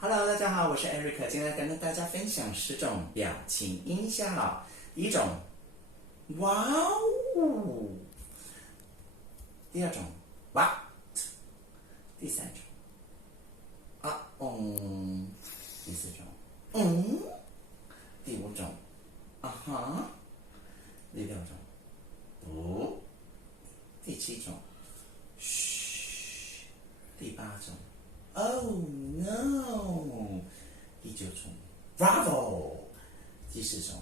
Hello，大家好，我是 Eric， 今天跟大家分享10种表情音效。第一种，哇哦；第二种，what；第三种，啊第四种，第五种，啊哈；第六种，不；第七种，嘘；第八种，Oh no！第9种 ，Bravo！第10种